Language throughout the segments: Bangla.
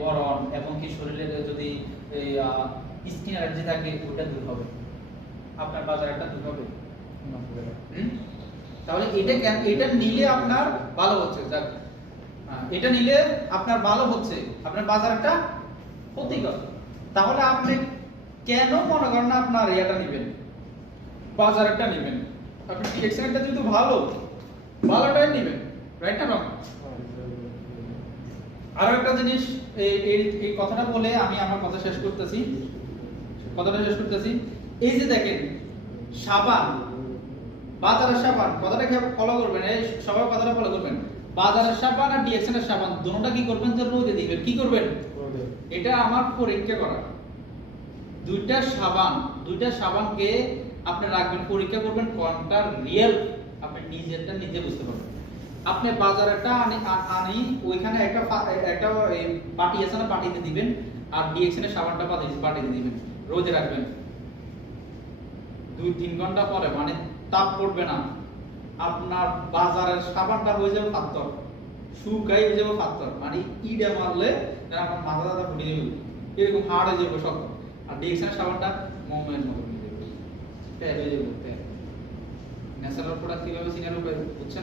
বরণ এবং শরীরের যদি স্কিন অ্যালার্জি থাকে, ওটা দূর হবে। আপনার বাজার একটা দূর হবে। তাহলে এটা কেন, এটা নিলে আপনার ভালো হচ্ছে, যাক। এটা নিলে আপনার ভালো হচ্ছে, আপনার বাজার একটা ক্ষতিকর তাহলে আপনি কেন মনে করেন আপনার ইয়েটা নেবেন? বাজারটা নেবেন। আপনি ডিএক্সএনটা যেহেতু ভালো, ভালোটাই নেবেন রাইট না আরও একটা জিনিস এই কথাটা বলে আমি আমার কথা শেষ করতেছি। কথাটা শেষ করতেছি। এই যে দেখেন সাবান বাজারের সাবান কথাটা কি ফলো করবেন? এই সবাই কথাটা ফলো করবেন। বাজারের সাবান আর ডিএক্সএন এর সাবান দুটোটা কি করবেন তো রোদে দিবেন? কি করবেন? এটা আমার পরীক্ষা করা। দুইটা সাবান দুইটা সাবানকে আপনি রাখবেন পরীক্ষা করবেন কোনটা রিয়েল আপনি নিজেরটা নিজে বুঝতে পারবেন। আপনি বাজারেটা আনি আনি, ওইখানে একটা একটা বাটি আছে না, বাটিতে দিবেন, আর ডিএক্সএন এর সাবানটা বাটি- বাটিতে দিবেন, রোজে রাখবেন। দুই, তিন ঘণ্টা পরে মানে তাপ পড়বে না। আপনার বাজারের সাবানটা হয়ে যাবে পাত্তর। শুকাই হয়ে যাবে পাত্তর। মানে ইডে মারলে আপনার মাথা দাদা ফুটে যাবে। এরকম হার্ড হয়ে যাবে শক্ত আর ডিএক্সএন সাবানটা মোমের মতো হয়ে যাবে। প্যার হয়ে যাবে প্যার ন্যাচারাল প্রোডাক্ট কীভাবে চিনার উপায় বুঝছেন?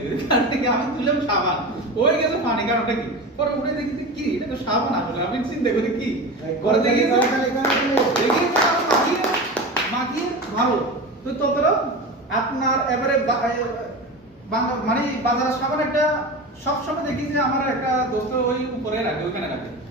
গেছে। কারণ থেকে আমি তুললাম সাবান। গেছে পানি কারণটা কি? পরে উঠে দেখি যে, কি এটা তো সাবান আসলে। আমি চিন্তা করি কি? পরে দেখি দেখি মাখিয়ে মাখিয়ে ভালো। তো ততটা আপনার এবারে বা- মানে বাজারের সাবান একটা সবসময় দেখি যে আমার একটা দোস্ত ওই উপরে রাখে ওইখানে রাখে।